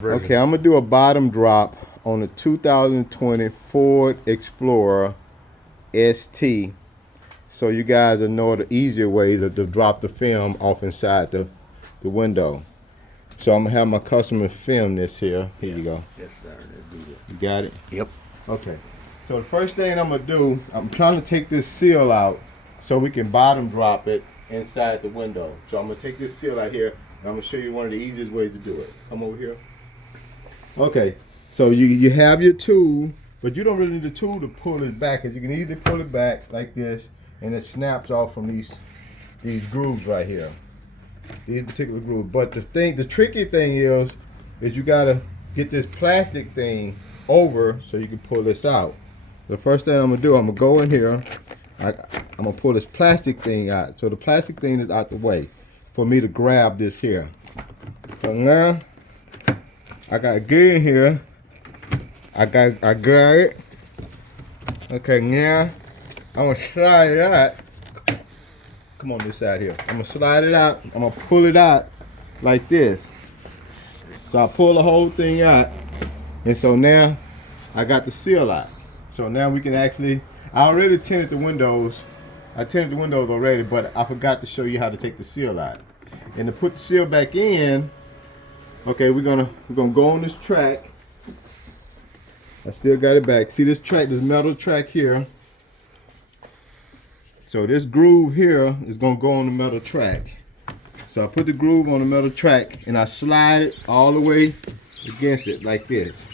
Okay, I'm gonna do a bottom drop on the 2020 Ford Explorer ST, so you guys will know the easier way to drop the film off inside the window. So I'm gonna have my customer film this here. Here you go. Yes, sir. Let's do that. You got it? Yep. Okay. So the first thing I'm gonna do, I'm trying to take this seal out so we can bottom drop it inside the window. So I'm gonna take this seal out here and I'm gonna show you one of the easiest ways to do it. Come over here. Okay, so you have your tool, but you don't really need the tool to pull it back, because you can either pull it back like this and it snaps off from these grooves right here, these particular grooves. But the tricky thing is you gotta get this plastic thing over so you can pull this out. The first thing I'm gonna do, I'm gonna go in here, I'm gonna pull this plastic thing out. So the plastic thing is out the way for me to grab this here. So now I got good in here. I got it. Okay, now I'm gonna slide it out. Come on this side here. I'm gonna slide it out. I'm gonna pull it out like this. So I pull the whole thing out, and so now I got the seal out. So now we can actually, I already tinted the windows. I tinted the windows already, but I forgot to show you how to take the seal out. And to put the seal back in, okay, we're gonna go on this track. I still got it back. See this track, this metal track here. So this groove here is gonna go on the metal track. So I put the groove on the metal track and I slide it all the way against it like this.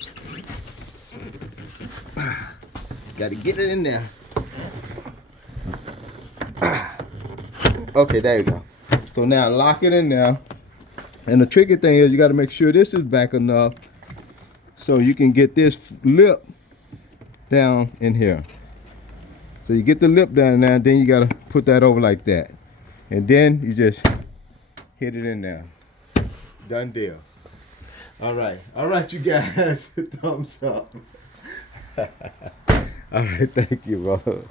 Got to get it in there. Okay, there you go. So now lock it in there. And the tricky thing is you got to make sure this is back enough so you can get this lip down in here. So you get the lip down there, and then you got to put that over like that. And then you just hit it in there. Done deal. All right, you guys. Thumbs up. All right, thank you, brother.